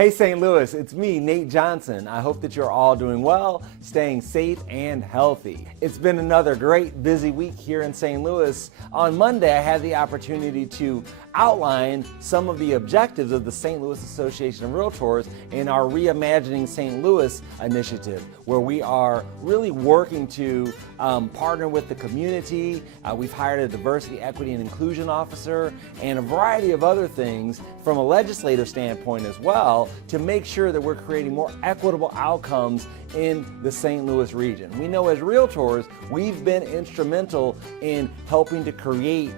Hey St. Louis, it's me, Nate Johnson. I hope that you're all doing well, staying safe and healthy. It's been another great busy week here in St. Louis. On Monday, I had the opportunity to outline some of the objectives of the St. Louis Association of Realtors in our Reimagining St. Louis initiative, where we are really working to partner with the community. We've hired a diversity, equity, and inclusion officer and a variety of other things from a legislative standpoint as well to make sure that we're creating more equitable outcomes in the St. Louis region. We know as realtors, we've been instrumental in helping to create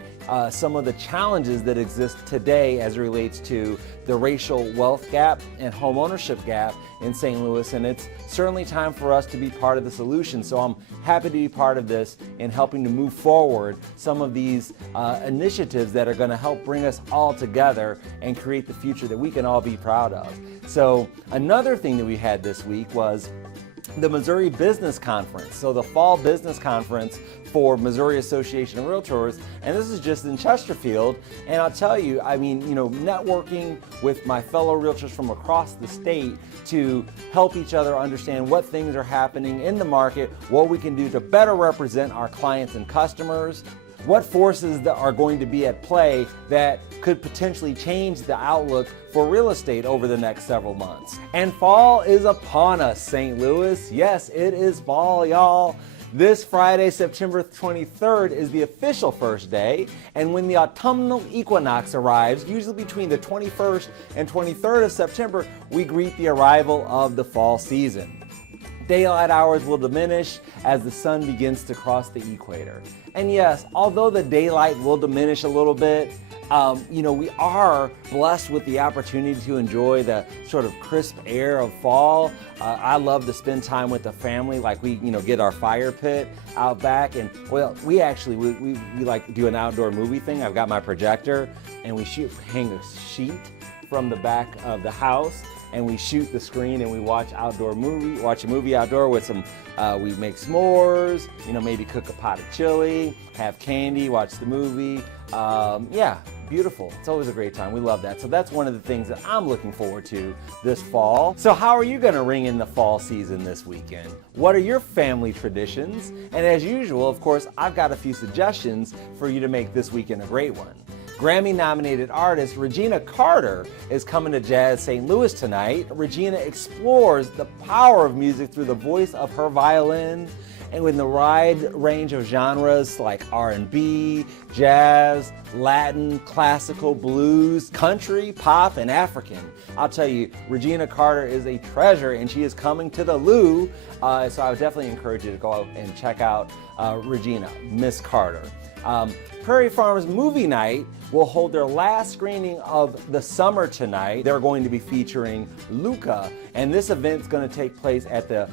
some of the challenges that exist today as it relates to the racial wealth gap and home ownership gap in St. Louis, and it's certainly time for us to be part of the solution. So I'm happy to be part of this in helping to move forward some of these initiatives that are going to help bring us all together and create the future that we can all be proud of. So another thing that we had this week was the Missouri Business Conference. So the Fall Business Conference for Missouri Association of Realtors, and this is just in Chesterfield. And I'll tell you, I mean, networking with my fellow realtors from across the state to help each other understand what things are happening in the market, what we can do to better represent our clients and customers, what forces that are going to be at play that could potentially change the outlook for real estate over the next several months. And fall is upon us, St. Louis. Yes, it is fall, y'all. This Friday, September 23rd, is the official first day, and when the autumnal equinox arrives, usually between the 21st and 23rd of September, we greet the arrival of the fall season. Daylight hours will diminish as the sun begins to cross the equator. And yes, although the daylight will diminish a little bit, we are blessed with the opportunity to enjoy the sort of crisp air of fall. I love to spend time with the family, like we get our fire pit out back, and well, we like to do an outdoor movie thing. I've got my projector, and we hang a sheet from the back of the house, and we shoot the screen and we watch a movie outdoor with some, we make s'mores, maybe cook a pot of chili, have candy, watch the movie. Yeah, beautiful. It's always a great time. We love that. So that's one of the things that I'm looking forward to this fall. So how are you going to ring in the fall season this weekend? What are your family traditions? And as usual, of course, I've got a few suggestions for you to make this weekend a great one. Grammy-nominated artist Regina Carter is coming to Jazz St. Louis tonight. Regina explores the power of music through the voice of her violin, and with the wide range of genres like R&B, jazz, Latin, classical, blues, country, pop, and African. I'll tell you, Regina Carter is a treasure, and she is coming to the Lou, so I would definitely encourage you to go out and check out Regina, Miss Carter. Prairie Farms Movie Night will hold their last screening of the summer tonight. They're going to be featuring Luca, and this event is going to take place at the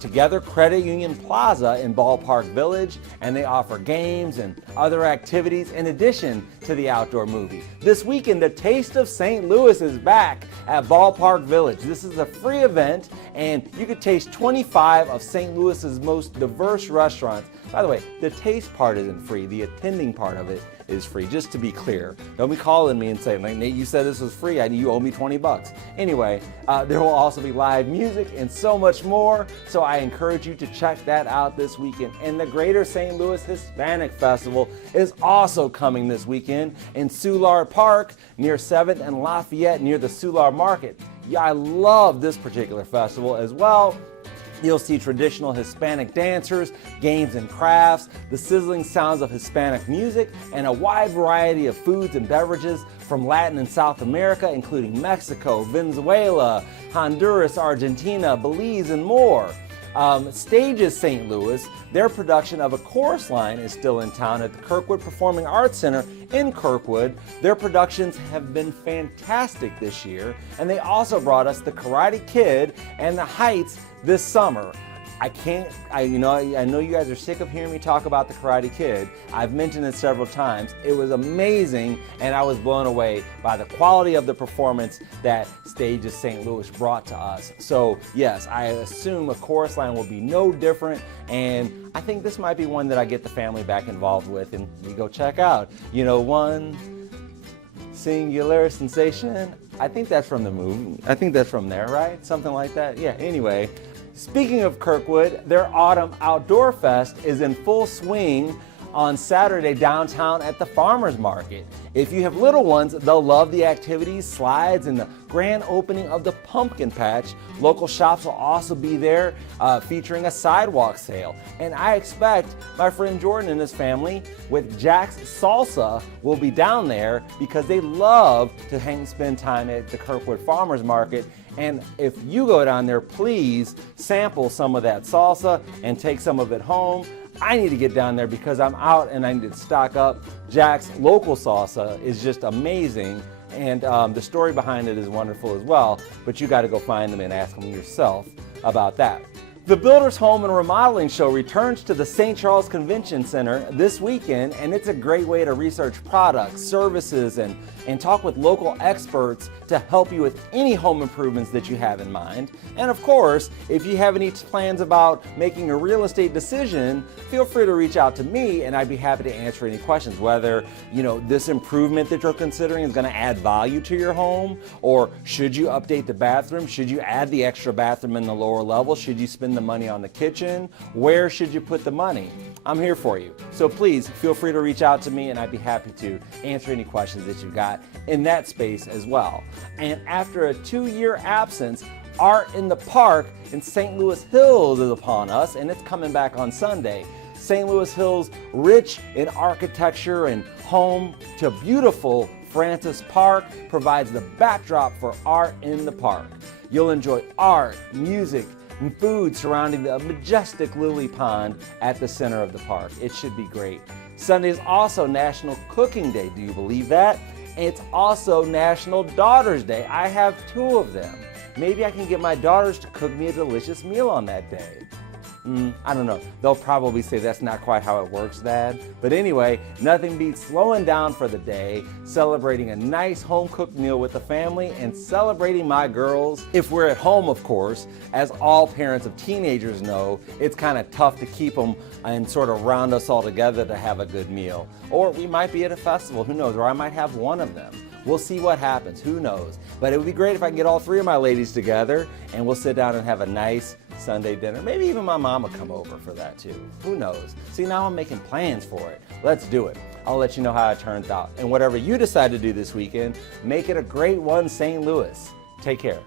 Together Credit Union Plaza in Ballpark Village, and they offer games and other activities in addition to the outdoor movie. This weekend, the Taste of St. Louis is back at Ballpark Village. This is a free event, and you could taste 25 of St. Louis's most diverse restaurants. By the way, the taste part isn't free. The attending part of it is free, just to be clear. Don't be calling me and saying, like, Nate, you said this was free. You owe me 20 bucks. Anyway, there will also be live music and so much more. So I encourage you to check that out this weekend. And the Greater St. Louis Hispanic Festival is also coming this weekend in Soulard Park near 7th and Lafayette near the Soulard Market. Yeah, I love this particular festival as well. You'll see traditional Hispanic dancers, games and crafts, the sizzling sounds of Hispanic music, and a wide variety of foods and beverages from Latin and South America, including Mexico, Venezuela, Honduras, Argentina, Belize, and more. Stages St. Louis, their production of A Chorus Line is still in town at the Kirkwood Performing Arts Center in Kirkwood. Their productions have been fantastic this year, and they also brought us The Karate Kid and The Heights this summer. I know you guys are sick of hearing me talk about The Karate Kid. I've mentioned it several times. It was amazing, and I was blown away by the quality of the performance that Stages St. Louis brought to us. So yes, I assume A Chorus Line will be no different, and I think this might be one that I get the family back involved with, and we go check out. One singular sensation, I think that's from the movie. I think that's from there, right? Something like that. Yeah, anyway. Speaking of Kirkwood, their Autumn Outdoor Fest is in full swing on Saturday downtown at the Farmers Market. If you have little ones, they'll love the activities, slides, and the grand opening of the pumpkin patch. Local shops will also be there featuring a sidewalk sale. And I expect my friend Jordan and his family with Jack's Salsa will be down there because they love to spend time at the Kirkwood Farmers Market. And if you go down there, please sample some of that salsa and take some of it home. I need to get down there because I'm out and I need to stock up. Jack's local salsa is just amazing, and the story behind it is wonderful as well, but you got to go find them and ask them yourself about that. The Builders Home and Remodeling Show returns to the St. Charles Convention Center this weekend, and it's a great way to research products, services, and talk with local experts to help you with any home improvements that you have in mind. And of course, if you have any plans about making a real estate decision, feel free to reach out to me and I'd be happy to answer any questions, whether this improvement that you're considering is going to add value to your home, or should you update the bathroom, should you add the extra bathroom in the lower level, should you spend the money on the kitchen, where should you put the money? I'm here for you. So please feel free to reach out to me and I'd be happy to answer any questions that you've got in that space as well. And after a 2-year absence, Art in the Park in St. Louis Hills is upon us, and it's coming back on Sunday. St. Louis Hills, rich in architecture and home to beautiful Francis Park, provides the backdrop for Art in the Park. You'll enjoy art, music, and food surrounding the majestic lily pond at the center of the park. It should be great. Sunday is also National Cooking Day. Do you believe that? It's also National Daughters Day. I have 2 of them. Maybe I can get my daughters to cook me a delicious meal on that day. I don't know. They'll probably say that's not quite how it works, Dad. But anyway, nothing beats slowing down for the day, celebrating a nice home-cooked meal with the family, and celebrating my girls. If we're at home, of course, as all parents of teenagers know, it's kind of tough to keep them and sort of round us all together to have a good meal. Or we might be at a festival, who knows, or I might have one of them. We'll see what happens, who knows. But it would be great if I can get all 3 of my ladies together and we'll sit down and have a nice Sunday dinner. Maybe even my mom will come over for that too. Who knows? See, now I'm making plans for it. Let's do it. I'll let you know how it turns out. And whatever you decide to do this weekend, make it a great one, St. Louis. Take care.